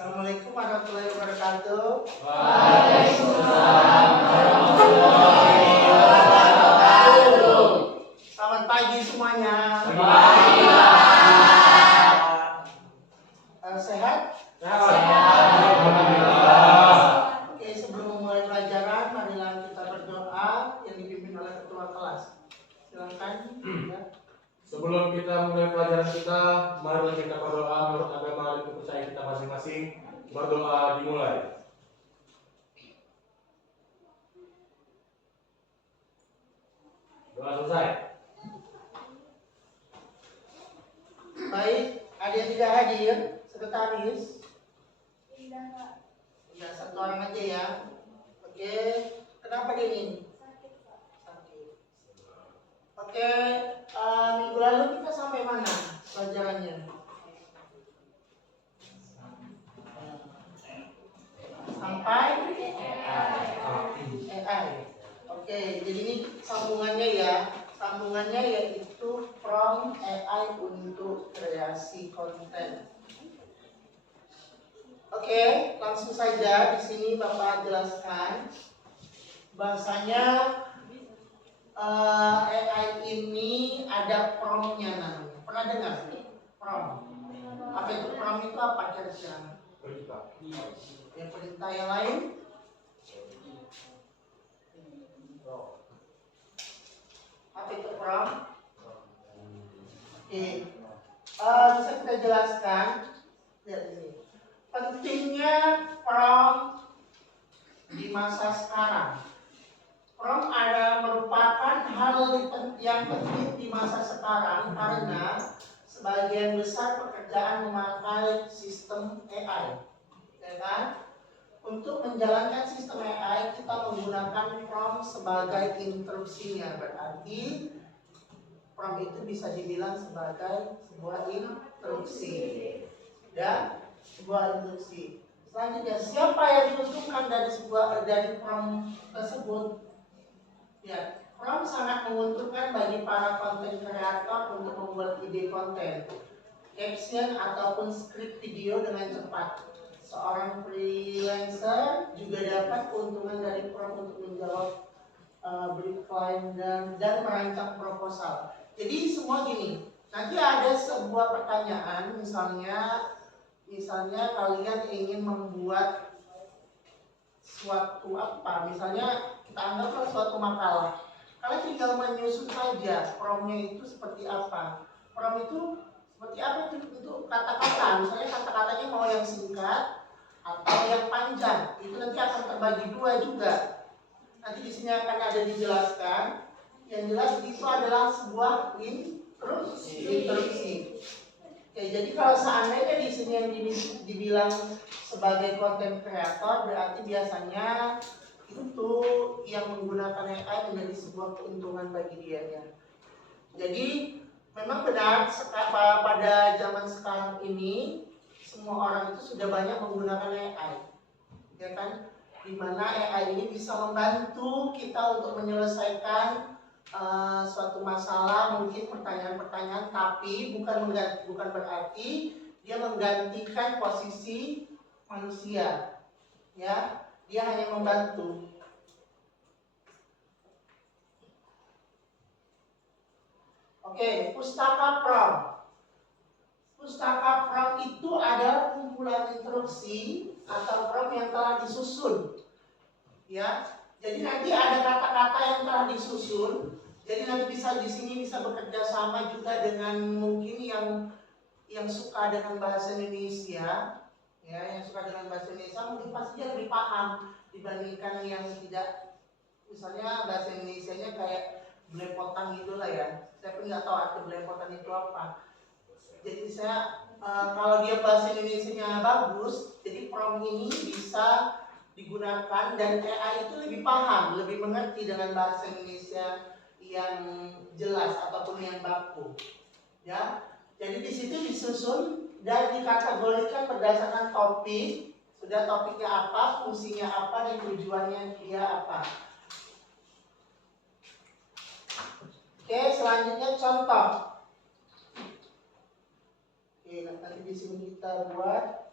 Assalamualaikum warahmatullahi wabarakatuh. Waalaikumsalam warahmatullahi wabarakatuh. Selamat pagi semuanya. Pagi, Sehat? Alhamdulillah. Oke, sebelum memulai pelajaran, marilah kita berdoa yang dipimpin oleh ketua kelas. Silakan. Ya. Sebelum kita mulai pelajaran kita, mari kita berdoa menurut agama dan kepercayaan kita masing-masing. Berdoa dimulai. Doa selesai. Baik, ada yang tidak hadir? Sekretaris? Ya, satu orang aja ya. Oke, kenapa dia ini? Sakit. Oke, minggu lalu kita sampai mana pelajarannya? Sampai AI. Oke, jadi ini sambungannya ya. Sambungannya yaitu from AI untuk kreasi konten. Oke, langsung saja di sini Bapak jelaskan bahasanya AI ini ada prompt-nya namanya. Pernah dengar? Prompt. Apa itu prompt itu apa kira-kira? Yang perintah yang lain? Apa itu prompt? Oke. Bisa kita jelaskan? Lihat ini. Pentingnya prompt di masa sekarang. Prompt merupakan hal yang penting di masa sekarang karena sebagian besar pekerjaan memakai sistem AI. Ya kan? Untuk menjalankan sistem AI kita menggunakan prompt sebagai instruksinya. Berarti prompt itu bisa dibilang sebagai sebuah instruksi. Ya, sebuah instruksi. Selanjutnya, siapa yang diuntungkan dari prompt tersebut? Ya, prompt sangat menguntungkan bagi para konten kreator untuk membuat ide konten, caption ataupun skrip video dengan cepat. Seorang freelancer juga dapat keuntungan dari prompt untuk menjawab brief klien dan merancang proposal. Jadi semua gini, nanti ada sebuah pertanyaan, misalnya kalian ingin membuat suatu apa, misalnya kita anggaplah suatu makalah. Kalian tinggal menyusun saja prompt-nya itu seperti apa. Prompt itu seperti apa itu kata-kata, misalnya kata-katanya mau yang singkat atau yang panjang. Itu nanti akan terbagi dua juga. Nanti di sini akan ada dijelaskan. Yang jelas itu adalah sebuah instruksi. Oke, jadi kalau seandainya di sini yang dibilang sebagai konten kreator, berarti biasanya itu yang menggunakan AI menjadi sebuah keuntungan bagi dia ya. Jadi memang benar pada zaman sekarang ini semua orang itu sudah banyak menggunakan AI, ya kan? Dimana AI ini bisa membantu kita untuk menyelesaikan suatu masalah, mungkin pertanyaan-pertanyaan, tapi bukan berarti dia menggantikan posisi manusia, ya. Dia hanya membantu. Oke, pustaka prompt. Pustaka prompt itu adalah kumpulan instruksi atau prompt yang telah disusun, ya. Jadi nanti ada kata-kata yang telah disusun. Jadi nanti di sini bisa bekerja sama juga dengan mungkin yang suka dengan bahasa Indonesia, ya, yang suka dengan bahasa Indonesia mungkin pasti dia lebih paham dibandingkan yang tidak. Misalnya bahasa Indonesianya kayak belepotan gitulah ya. Saya pun nggak tahu arti belepotan itu apa. Jadi kalau dia bahasa Indonesianya bagus, jadi prompt ini bisa digunakan dan AI itu lebih paham, lebih mengerti dengan bahasa Indonesia yang jelas ataupun yang baku, ya. Jadi di situ disusun dan dikategorikan berdasarkan topik, sudah topiknya apa, fungsinya apa, dan tujuannya dia apa. Oke, selanjutnya contoh. Oke, nanti di sini kita buat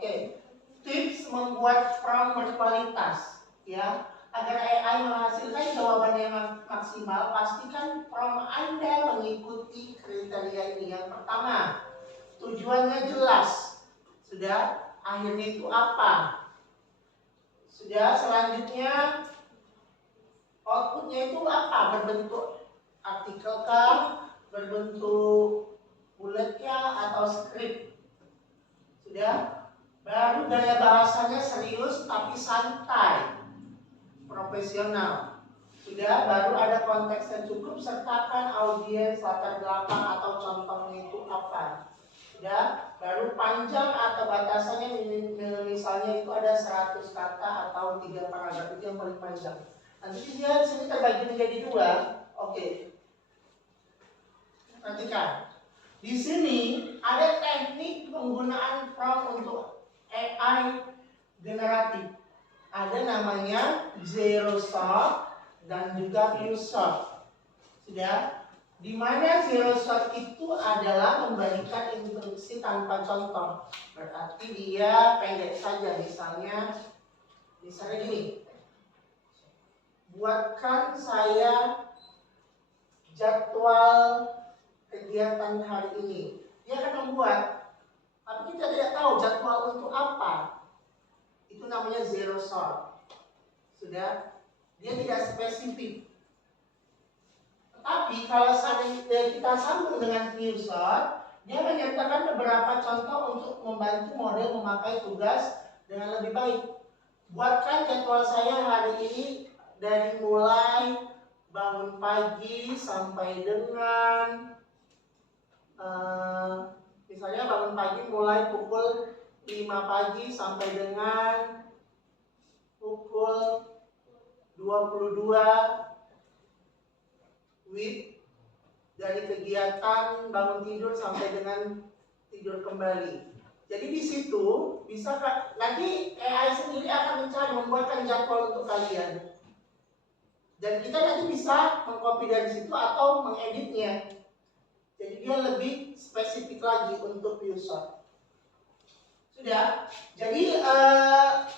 Oke, tips membuat prompt berkualitas, ya. Agar AI menghasilkan jawaban yang maksimal, pastikan prompt Anda mengikuti kriteria ini. Yang pertama, tujuannya jelas. Sudah, akhirnya itu apa? Sudah, selanjutnya outputnya itu apa? Berbentuk artikel kah? Berbentuk bullet kah? Atau script? Sudah, baru gaya bahasanya serius tapi santai, profesional. Sudah, baru ada konteks yang cukup, sertakan audiens, latar belakang atau contohnya itu apa. Sudah, baru panjang atau batasannya misalnya itu ada 100 kata atau 3 paragraf, itu yang paling panjang. Nanti dia sini terbagi menjadi 2. Oke. Perhatikan. Di sini ada teknik penggunaan prompt untuk AI generatif. Ada namanya zero shot dan juga few shot. Sudah, di mana zero shot itu adalah memberikan instruksi tanpa contoh. Berarti dia pendek saja. Misalnya gini. Buatkan saya jadwal kegiatan hari ini. Dia akan membuat, tapi kita tidak tahu jadwal untuk apa. Itu namanya zero shot. Sudah, dia tidak spesifik. Tetapi kalau kita sambung dengan few shot, dia menyertakan beberapa contoh untuk membantu model memakai tugas dengan lebih baik. Buatkan jadwal saya hari ini dari mulai bangun pagi sampai dengan misalnya bangun pagi mulai pukul 5 pagi sampai dengan pukul 22 WIB, dari kegiatan bangun tidur sampai dengan tidur kembali. Jadi di situ bisa nanti AI sendiri akan mencari membuatkan jadwal untuk kalian. Dan kita nanti bisa mengcopy dari situ atau mengeditnya. Jadi dia lebih spesifik lagi untuk user. Sudah. Jadi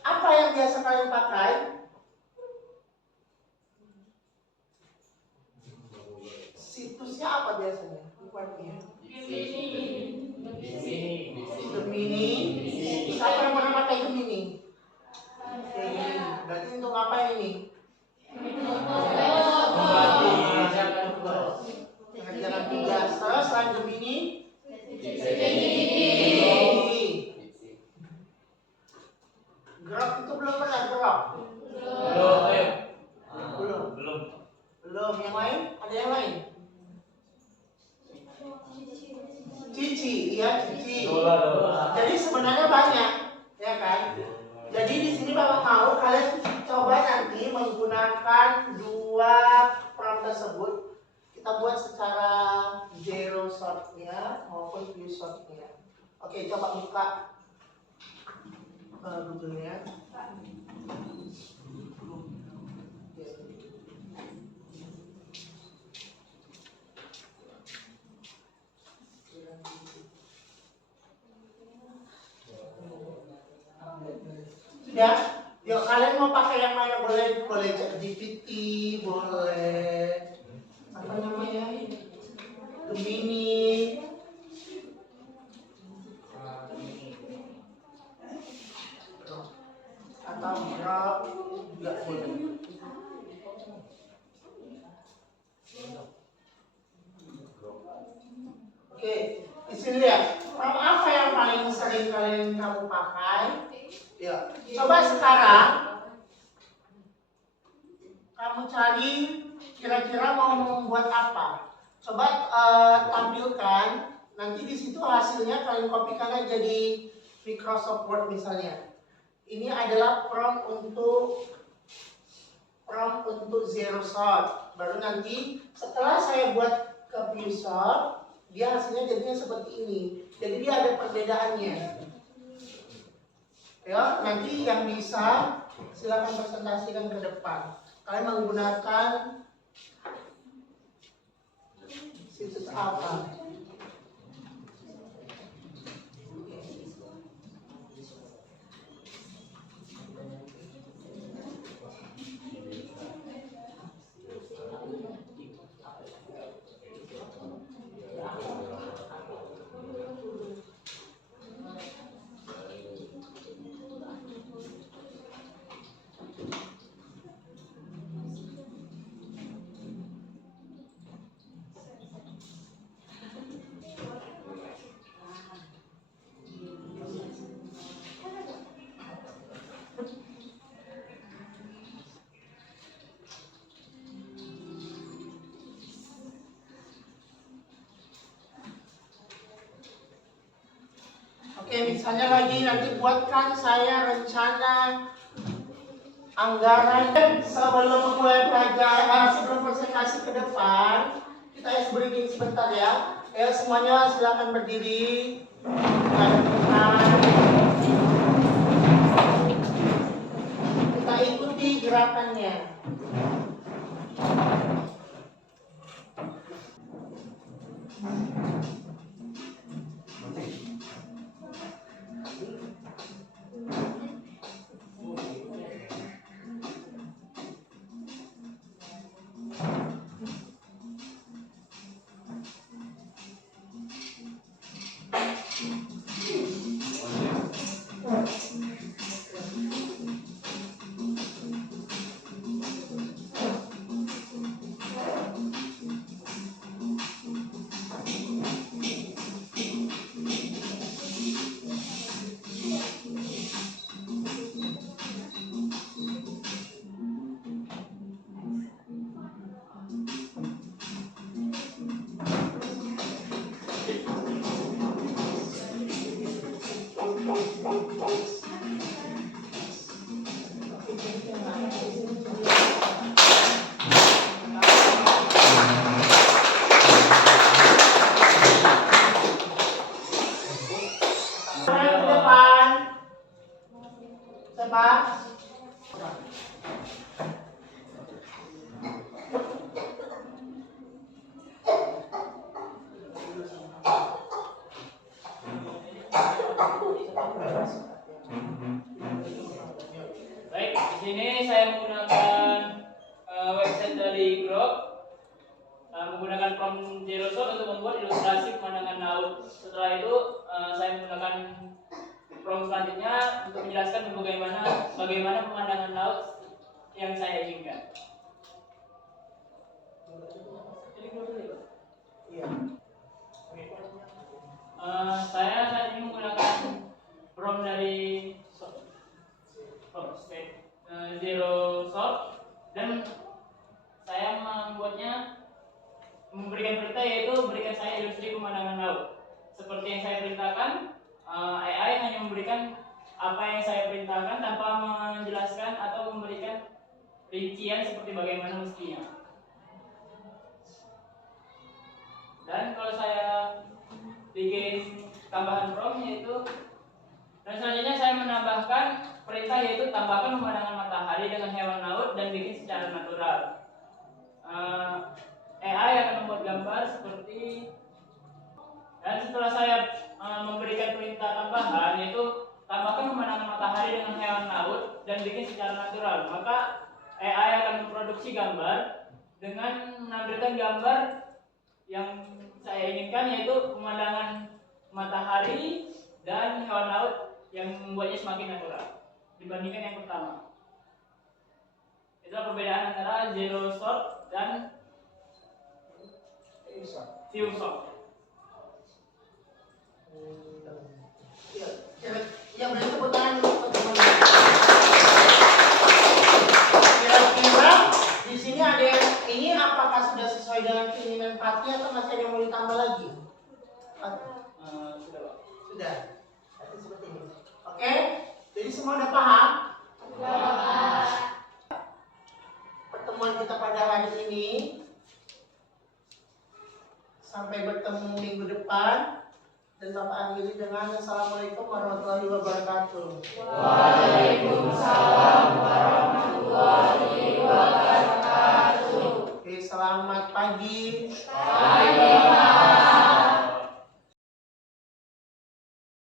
apa yang biasa kalian pakai? Situsnya apa biasanya? Buatnya. Gemini. Siapa yang pernah pakai Gemini? Berarti untuk apa ini? Mengerjakan tugas. Terus selain Gemini? Grok itu belum pernah Grok? Belum. Yang lain? Ada yang lain? Cici, iya Cici. Jadi sebenarnya banyak, ya kan? Jadi di sini Bapak mau kalian coba nanti menggunakan 2 prompt tersebut. Kita buat secara zero shot-nya maupun few shot-nya. Oke, coba buka Google-nya. Sudah? Yuk, kalian mau pakai yang mana? Boleh ChatGPT, boleh apa namanya? Gemini. Atau Grok juga boleh. Oke, di sini lihat. Apa yang paling sering kamu pakai? Ya, coba sekarang kamu cari kira-kira mau membuat apa. Coba tampilkan. Nanti di situ hasilnya kalian kopikan aja di Microsoft Word misalnya. Ini adalah prompt untuk zero shot. Baru nanti setelah saya buat ke few shot, dia hasilnya jadinya seperti ini. Jadi dia ada perbedaannya. Ya, nanti yang bisa silakan presentasikan ke depan. Kalian menggunakan situs apa? Oke, misalnya lagi nanti buatkan saya rencana anggaran sebelum memulai pelajaran, sebelum presentasi ke depan. Kita breathing sebentar ya. Ya semuanya silakan berdiri. Kita ikuti gerakannya. Baik, di sini saya menggunakan website dari Grok, menggunakan prompt Zerosort untuk membuat ilustrasi pemandangan laut. Setelah itu saya menggunakan prompt selanjutnya untuk menjelaskan bagaimana pemandangan laut yang saya inginkan. Saya saat ini menggunakan prompt dari Zerosort dan saya memberikan perintah yaitu berikan saya ilustrasi pemandangan laut. Seperti yang saya perintahkan, AI hanya memberikan apa yang saya perintahkan tanpa menjelaskan atau memberikan rincian seperti bagaimana mestinya. Dan kalau saya bikin tambahan prompt yaitu, dan selanjutnya saya menambahkan perintah yaitu tambahkan pemandangan matahari dengan hewan laut dan bikin secara natural. AI akan membuat gambar seperti, dan setelah saya memberikan perintah tambahan yaitu tambahkan pemandangan matahari dengan hewan laut dan bikin secara natural, maka AI akan memproduksi gambar dengan menampilkan gambar yang saya inginkan yaitu pemandangan matahari dan hewan laut yang membuatnya semakin natural dibandingkan yang pertama. Itulah perbedaan antara Zerosort dan Viewsoft. Ya beri tepuk tangan untuk teman-teman. Kira-kira di sini ada yang ini apakah sudah sesuai dengan keinginan Pati atau masih ada yang mau ditambah lagi? Sudah. Berarti seperti ini. Oke? Jadi semua udah paham? Sudah. Pertemuan kita pada hari ini. Sampai bertemu minggu depan. Dan Bapak akhiri dengan Assalamualaikum warahmatullahi wabarakatuh. Waalaikumsalam warahmatullahi wabarakatuh. Oke, selamat pagi. Pagi.